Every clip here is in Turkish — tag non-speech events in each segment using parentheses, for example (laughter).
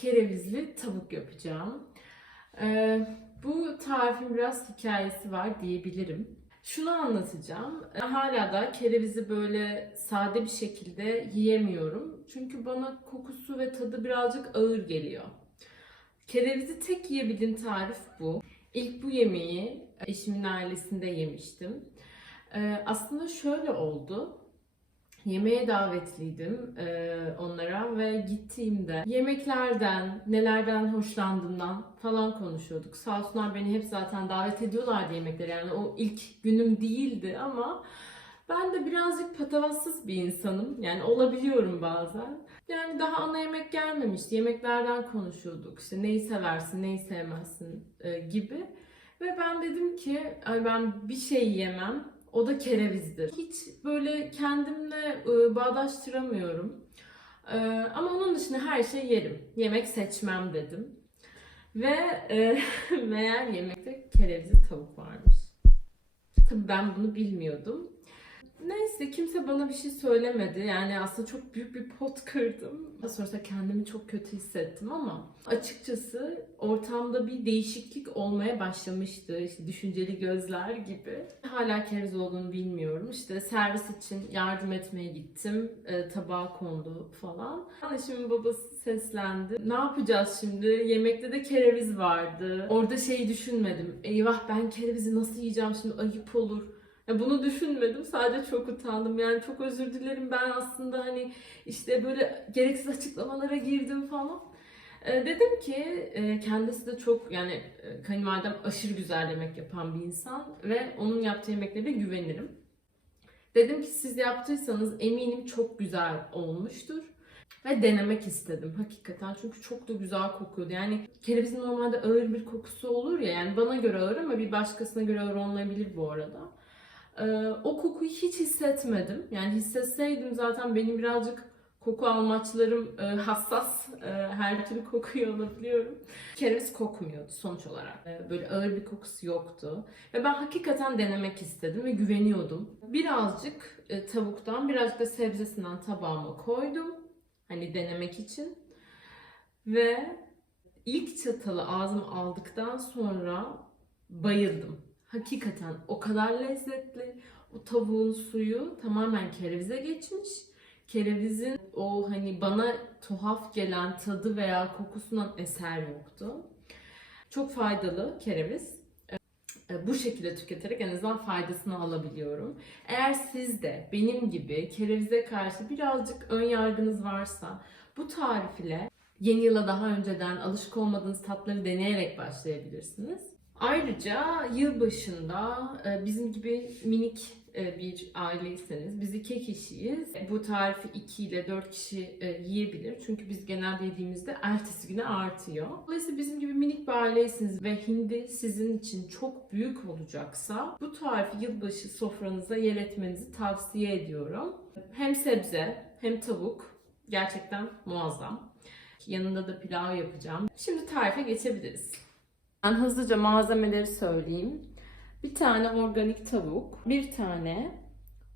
kerevizli tavuk yapacağım. Ee, bu tarifin biraz hikayesi var diyebilirim. Şunu anlatacağım. Ee, Hala da kerevizi böyle sade bir şekilde yiyemiyorum. Çünkü bana kokusu ve tadı birazcık ağır geliyor. Kerevizi tek yiyebildiğim tarif bu. İlk bu yemeği eşimin ailesinde yemiştim. Ee, aslında şöyle oldu. Yemeğe davetliydim e, onlara ve gittiğimde yemeklerden, nelerden hoşlandığından falan konuşuyorduk. Sağ olsunlar beni hep zaten davet ediyorlardı yemeklere. Yani o ilk günüm değildi ama ben de birazcık patavatsız bir insanım. Yani olabiliyorum bazen. Yani daha ana yemek gelmemişti. Yemeklerden konuşuyorduk. İşte neyi seversin, neyi sevmezsin e, gibi. Ve ben dedim ki ay ben bir şey yemem. O da kerevizdir. Hiç böyle kendimle e, bağdaştıramıyorum. E, ama onun dışında her şeyi yerim. Yemek seçmem dedim. Ve e, (laughs) meğer yemekte kerevizli tavuk varmış. Tabii ben bunu bilmiyordum. Neyse kimse bana bir şey söylemedi. Yani aslında çok büyük bir pot (laughs) kırdım. Sonrasında kendimi çok kötü hissettim ama açıkçası ortamda bir değişiklik olmaya başlamıştı. İşte düşünceli gözler gibi. Hala kereviz olduğunu bilmiyorum. İşte servis için yardım etmeye gittim. E, tabağa kondu falan. Eşimin babası seslendi. Ne yapacağız şimdi? Yemekte de kereviz vardı. Orada şeyi düşünmedim. Eyvah ben kerevizi nasıl yiyeceğim şimdi ayıp olur. Ya bunu düşünmedim. Sadece çok utandım. Yani çok özür dilerim. Ben aslında hani işte böyle gereksiz açıklamalara girdim falan. Ee, dedim ki e, kendisi de çok yani e, kayınvalidem aşırı güzel yemek yapan bir insan ve onun yaptığı yemeklere güvenirim. Dedim ki siz yaptıysanız eminim çok güzel olmuştur. Ve denemek istedim hakikaten çünkü çok da güzel kokuyordu. Yani kerevizin normalde ağır bir kokusu olur ya yani bana göre ağır ama bir başkasına göre ağır olmayabilir bu arada. Ee, o kokuyu hiç hissetmedim. Yani hissetseydim zaten benim birazcık koku almaçlarım e, hassas. E, her türlü kokuyu alabiliyorum. Kereviz kokmuyordu sonuç olarak. E, böyle ağır bir kokusu yoktu. Ve ben hakikaten denemek istedim ve güveniyordum. Birazcık tavuktan, birazcık da sebzesinden tabağıma koydum. Hani denemek için. Ve ilk çatalı ağzıma aldıktan sonra bayıldım. Hakikaten o kadar lezzetli. O tavuğun suyu tamamen kerevize geçmiş. Kerevizin o hani bana tuhaf gelen tadı veya kokusundan eser yoktu. Çok faydalı kereviz. Ee, Bu şekilde tüketerek en azından faydasını alabiliyorum. Eğer siz de benim gibi kerevize karşı birazcık ön yargınız varsa bu tarif ile yeni yıla daha önceden alışık olmadığınız tatları deneyerek başlayabilirsiniz. Ayrıca yılbaşında e, bizim gibi minik e, bir aileyseniz, biz iki kişiyiz. Bu tarifi 2 ile 4 kişi e, yiyebilir. Çünkü biz genelde yediğimizde ertesi güne artıyor. Dolayısıyla bizim gibi minik bir aileyseniz ve hindi sizin için çok büyük olacaksa bu tarifi yılbaşı sofranıza yer etmenizi tavsiye ediyorum. Hem sebze hem tavuk gerçekten muazzam. Yanında da pilav yapacağım. Şimdi tarife geçebiliriz. Ben hızlıca malzemeleri söyleyeyim. Bir tane organik tavuk, bir tane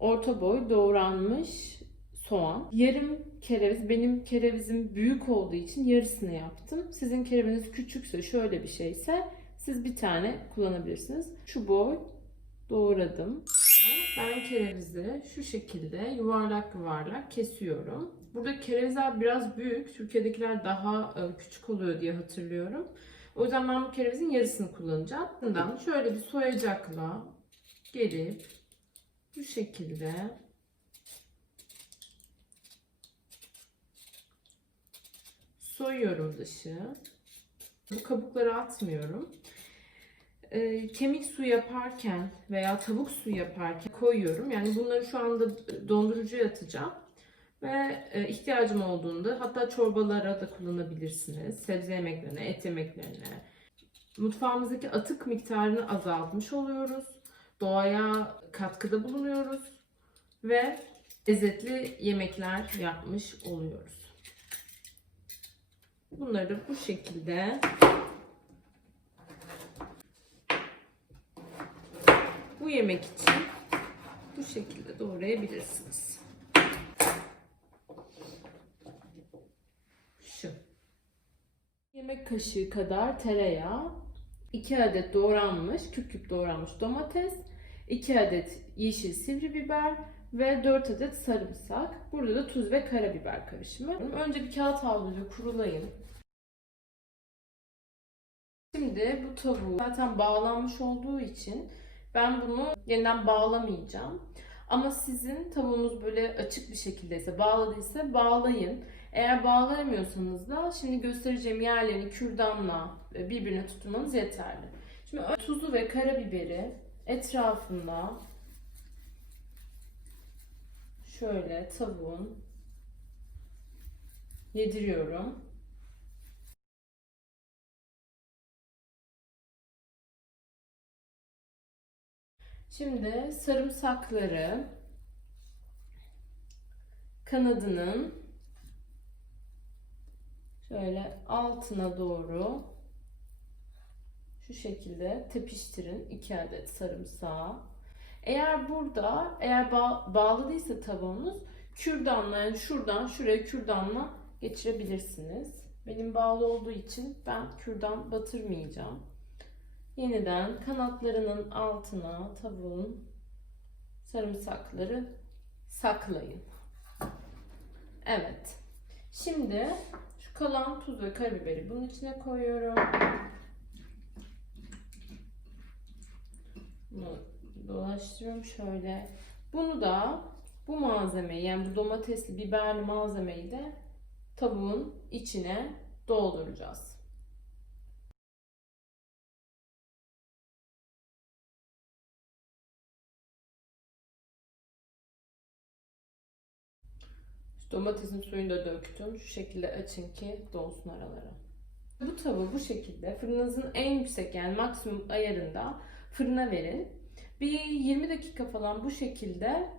orta boy doğranmış soğan, yarım kereviz. Benim kerevizim büyük olduğu için yarısını yaptım. Sizin kereviziniz küçükse şöyle bir şeyse siz bir tane kullanabilirsiniz. Şu boy doğradım. Ben kerevizi şu şekilde yuvarlak yuvarlak kesiyorum. Burada kerevizler biraz büyük. Türkiye'dekiler daha e, küçük oluyor diye hatırlıyorum. O yüzden ben bu kerevizin yarısını kullanacağım. Bundan şöyle bir soyacakla gelip bu şekilde soyuyorum dışı. Bu kabukları atmıyorum. Ee, kemik su yaparken veya tavuk su yaparken koyuyorum. Yani bunları şu anda dondurucuya atacağım. Ve e, ihtiyacım olduğunda hatta çorbalara da kullanabilirsiniz. Sebze yemeklerine, et yemeklerine. Mutfağımızdaki atık miktarını azaltmış oluyoruz. Doğaya katkıda bulunuyoruz. Ve lezzetli yemekler yapmış oluyoruz. Bunları bu şekilde bu yemek için bu şekilde doğrayabilirsiniz. Şu. Yemek kaşığı kadar tereyağı, 2 adet doğranmış, küp küp doğranmış domates, 2 adet yeşil sivri biber ve 4 adet sarımsak. Burada da tuz ve karabiber karışımı. Önce bir kağıt havluyla kurulayın. Şimdi bu tavuğu zaten bağlanmış olduğu için ben bunu yeniden bağlamayacağım. Ama sizin tavuğunuz böyle açık bir şekildeyse, bağladıysa bağlayın. Eğer bağlayamıyorsanız da şimdi göstereceğim yerlerini kürdanla birbirine tutmanız yeterli. Şimdi tuzu ve karabiberi etrafında şöyle tavuğun yediriyorum. Şimdi sarımsakları kanadının şöyle altına doğru şu şekilde tepiştirin 2 adet sarımsağı. Eğer burada eğer ba- bağlı değilse tavuğunuz kürdanla yani şuradan şuraya kürdanla geçirebilirsiniz. Benim bağlı olduğu için ben kürdan batırmayacağım. Yeniden kanatlarının altına tavuğun sarımsakları saklayın. Evet. Şimdi kalan tuz ve karabiberi bunun içine koyuyorum. Bunu dolaştırıyorum şöyle. Bunu da bu malzemeyi yani bu domatesli biberli malzemeyi de tavuğun içine dolduracağız. Domatesin suyunu da döktüm. Şu şekilde açın ki dolsun aralara. Bu tavuğu bu şekilde fırınınızın en yüksek yani maksimum ayarında fırına verin. Bir 20 dakika falan bu şekilde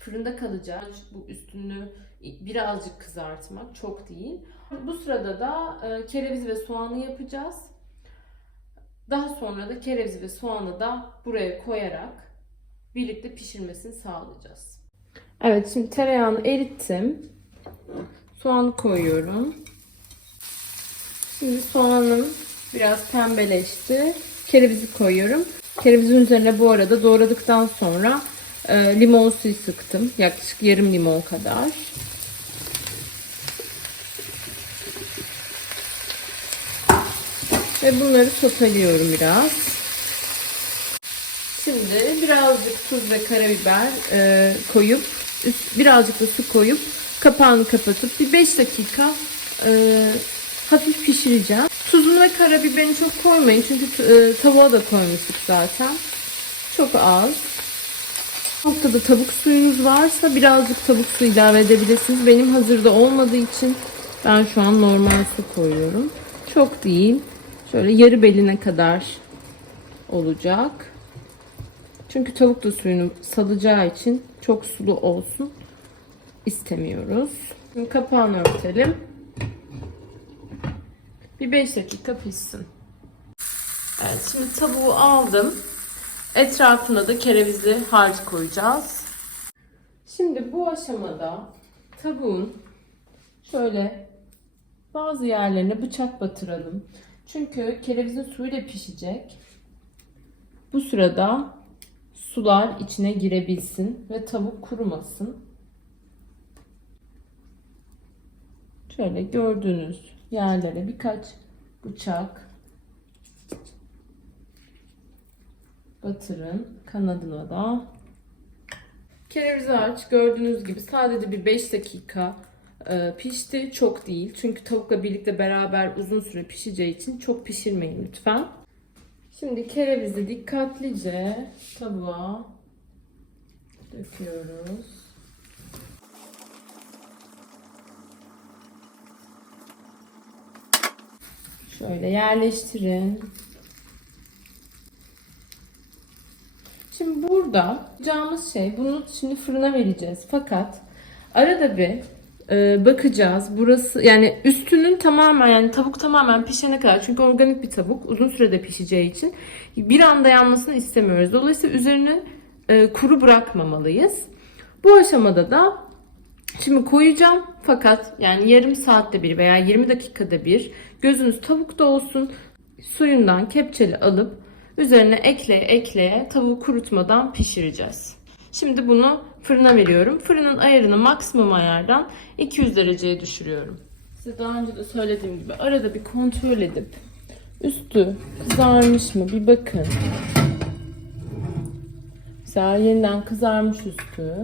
fırında kalacak. Bu üstünü birazcık kızartmak, çok değil. Bu sırada da e, kereviz ve soğanı yapacağız. Daha sonra da kereviz ve soğanı da buraya koyarak birlikte pişirmesini sağlayacağız. Evet şimdi tereyağını erittim. Soğanı koyuyorum. Şimdi soğanım biraz pembeleşti. Kerevizi koyuyorum. Kerevizin üzerine bu arada doğradıktan sonra e, limon suyu sıktım. Yaklaşık yarım limon kadar. Ve bunları soteliyorum biraz. Şimdi birazcık tuz ve karabiber e, koyup birazcık da su koyup kapağını kapatıp bir 5 dakika e, hafif pişireceğim. Tuzunu ve karabiberini çok koymayın çünkü e, tavuğa da koymuştuk zaten. Çok az. Noktada tavuk suyunuz varsa birazcık tavuk suyu ilave edebilirsiniz. Benim hazırda olmadığı için ben şu an normal su koyuyorum. Çok değil. Şöyle yarı beline kadar olacak. Çünkü tavuk da suyunu salacağı için çok sulu olsun istemiyoruz. Şimdi kapağını örtelim. Bir 5 dakika pişsin. Evet şimdi tavuğu aldım. Etrafına da kerevizli harç koyacağız. Şimdi bu aşamada tavuğun şöyle bazı yerlerine bıçak batıralım. Çünkü kerevizin suyu da pişecek. Bu sırada sular içine girebilsin ve tavuk kurumasın. Şöyle gördüğünüz yerlere birkaç bıçak batırın. Kanadına da. Kereviz harç gördüğünüz gibi sadece bir 5 dakika e, pişti. Çok değil. Çünkü tavukla birlikte beraber uzun süre pişeceği için çok pişirmeyin lütfen. Şimdi kerevizi dikkatlice tabağa döküyoruz. Şöyle yerleştirin. Şimdi burada yapacağımız şey bunu şimdi fırına vereceğiz. Fakat arada bir e, bakacağız. Burası yani üstünün tamamen yani tavuk tamamen pişene kadar çünkü organik bir tavuk uzun sürede pişeceği için bir anda yanmasını istemiyoruz. Dolayısıyla üzerini e, kuru bırakmamalıyız. Bu aşamada da Şimdi koyacağım fakat yani yarım saatte bir veya 20 dakikada bir gözünüz tavukta olsun. Suyundan kepçeli alıp üzerine ekleye ekleye tavuğu kurutmadan pişireceğiz. Şimdi bunu fırına veriyorum. Fırının ayarını maksimum ayardan 200 dereceye düşürüyorum. Size daha önce de söylediğim gibi arada bir kontrol edip üstü kızarmış mı bir bakın. Mesela yeniden kızarmış üstü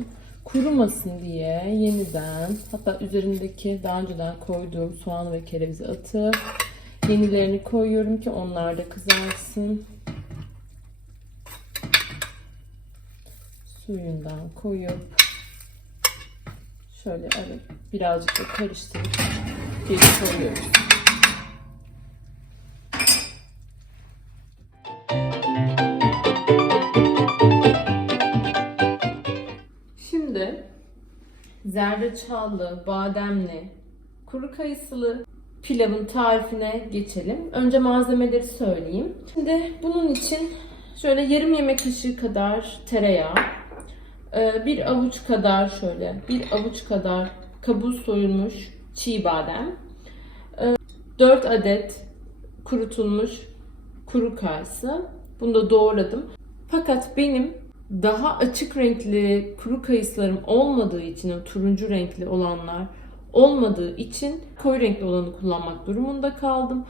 kurumasın diye yeniden hatta üzerindeki daha önceden koyduğum soğan ve kerevizi atıp yenilerini koyuyorum ki onlar da kızarsın. Suyundan koyup şöyle ara birazcık da karıştırıp geri koyuyoruz. Şimdi zerdeçallı, bademli, kuru kayısılı pilavın tarifine geçelim. Önce malzemeleri söyleyeyim. Şimdi bunun için şöyle yarım yemek kaşığı kadar tereyağı, bir avuç kadar şöyle bir avuç kadar kabuğu soyulmuş çiğ badem, 4 adet kurutulmuş kuru kayısı. Bunu da doğradım. Fakat benim daha açık renkli kuru kayısılarım olmadığı için, o turuncu renkli olanlar olmadığı için koyu renkli olanı kullanmak durumunda kaldım.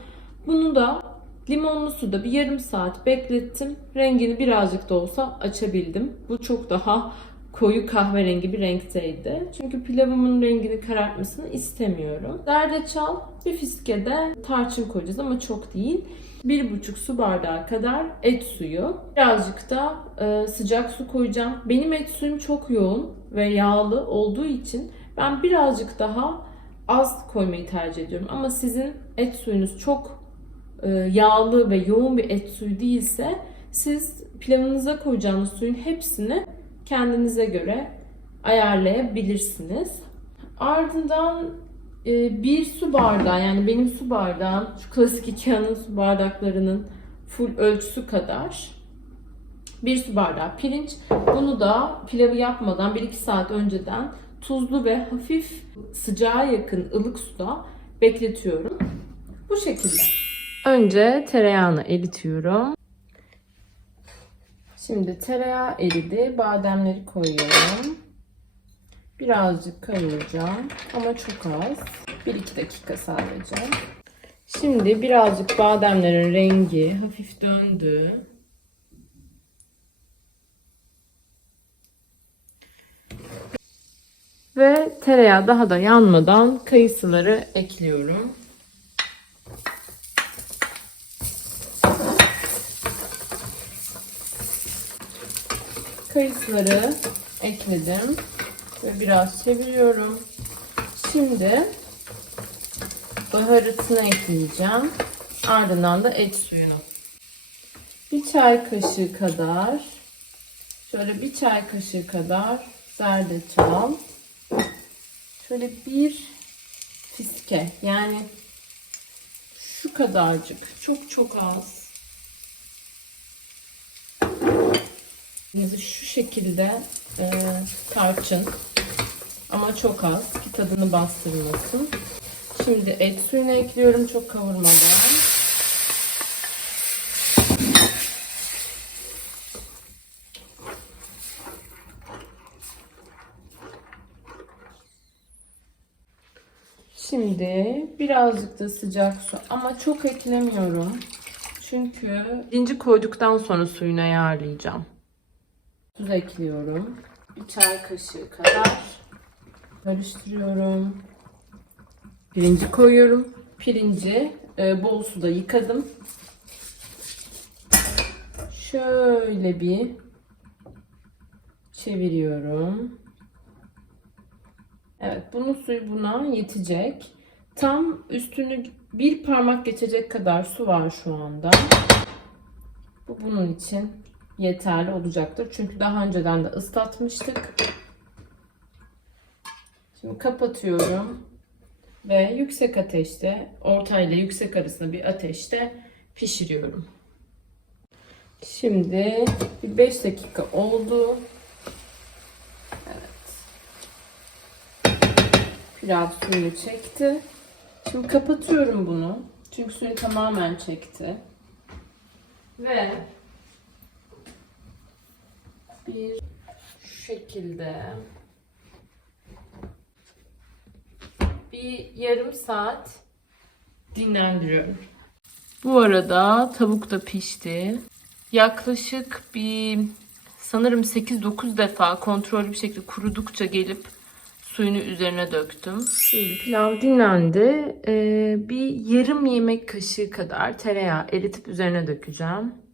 Bunu da limonlu suda bir yarım saat beklettim. Rengini birazcık da olsa açabildim. Bu çok daha koyu kahverengi bir renkteydi. Çünkü pilavımın rengini karartmasını istemiyorum. Zerdeçal, bir fiske de tarçın koyacağız ama çok değil. 1,5 su bardağı kadar et suyu. Birazcık da e, sıcak su koyacağım. Benim et suyum çok yoğun ve yağlı olduğu için ben birazcık daha az koymayı tercih ediyorum. Ama sizin et suyunuz çok e, yağlı ve yoğun bir et suyu değilse siz pilavınıza koyacağınız suyun hepsini kendinize göre ayarlayabilirsiniz. Ardından e, bir su bardağı yani benim su bardağım şu klasik Ikea'nın su bardaklarının full ölçüsü kadar bir su bardağı pirinç. Bunu da pilavı yapmadan 1-2 saat önceden tuzlu ve hafif sıcağa yakın ılık suda bekletiyorum. Bu şekilde. Önce tereyağını eritiyorum. Şimdi tereyağı eridi. Bademleri koyuyorum. Birazcık kavuracağım ama çok az. 1-2 dakika sadece. Şimdi birazcık bademlerin rengi hafif döndü. Ve tereyağı daha da yanmadan kayısıları ekliyorum. Kayısıları ekledim ve biraz çeviriyorum. Şimdi baharatını ekleyeceğim. Ardından da et suyunu. Bir çay kaşığı kadar şöyle bir çay kaşığı kadar zerdeçal. Şöyle bir fiske yani şu kadarcık çok çok az. Yani şu şekilde e, tarçın ama çok az ki tadını bastırmasın. Şimdi et suyunu ekliyorum çok kavurmadan. Şimdi birazcık da sıcak su ama çok eklemiyorum. Çünkü pirinci koyduktan sonra suyunu ayarlayacağım. Tuz ekliyorum. Bir çay kaşığı kadar karıştırıyorum. Pirinci koyuyorum. Pirinci e, bol suda yıkadım. Şöyle bir çeviriyorum. Evet, bunun suyu buna yetecek. Tam üstünü bir parmak geçecek kadar su var şu anda. Bu bunun için yeterli olacaktır. Çünkü daha önceden de ıslatmıştık. Şimdi kapatıyorum. Ve yüksek ateşte, orta ile yüksek arasında bir ateşte pişiriyorum. Şimdi bir 5 dakika oldu. Evet. Biraz suyunu çekti. Şimdi kapatıyorum bunu. Çünkü suyu tamamen çekti. Ve bir şu şekilde bir yarım saat dinlendiriyorum. Bu arada tavuk da pişti. Yaklaşık bir sanırım 8-9 defa kontrollü bir şekilde kurudukça gelip suyunu üzerine döktüm. Şimdi pilav dinlendi. Ee, bir yarım yemek kaşığı kadar tereyağı eritip üzerine dökeceğim.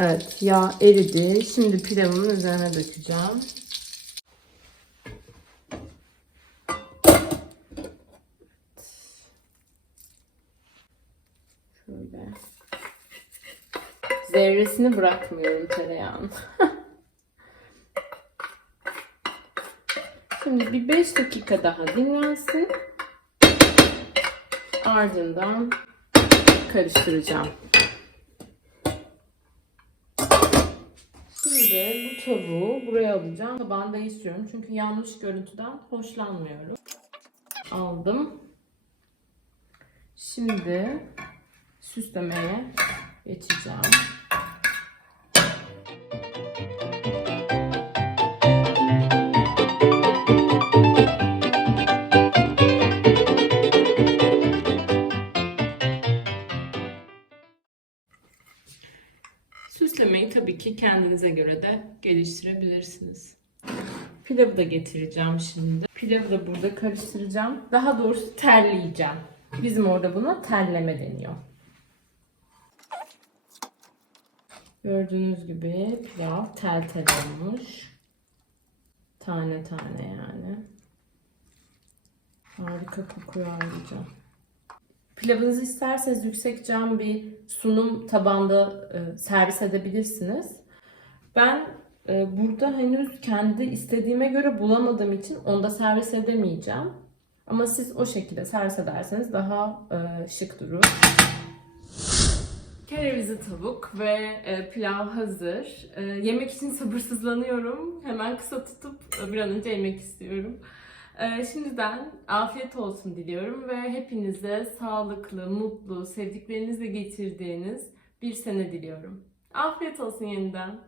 Evet yağ eridi. Şimdi pilavımın üzerine dökeceğim. Şöyle. Zerresini bırakmıyorum tereyağın. (laughs) Şimdi bir 5 dakika daha dinlensin. Ardından karıştıracağım. Tavuğu buraya alacağım. Tabağını değiştiriyorum çünkü yanlış görüntüden hoşlanmıyorum. Aldım. Şimdi süslemeye geçeceğim. Ki kendinize göre de geliştirebilirsiniz. (laughs) Pilavı da getireceğim şimdi. Pilavı da burada karıştıracağım. Daha doğrusu terleyeceğim. Bizim orada buna terleme deniyor. Gördüğünüz gibi pilav tel tel olmuş. Tane tane yani. Harika kokuyor ayrıca. Pilavınızı isterseniz yüksek cam bir sunum tabanda e, servis edebilirsiniz. Ben e, burada henüz kendi istediğime göre bulamadığım için onda servis edemeyeceğim. Ama siz o şekilde servis ederseniz daha e, şık durur. Kerevizli tavuk ve e, pilav hazır. E, yemek için sabırsızlanıyorum. Hemen kısa tutup e, bir an önce yemek istiyorum. E, şimdiden afiyet olsun diliyorum ve hepinize sağlıklı, mutlu, sevdiklerinizle geçirdiğiniz bir sene diliyorum. Afiyet olsun yeniden.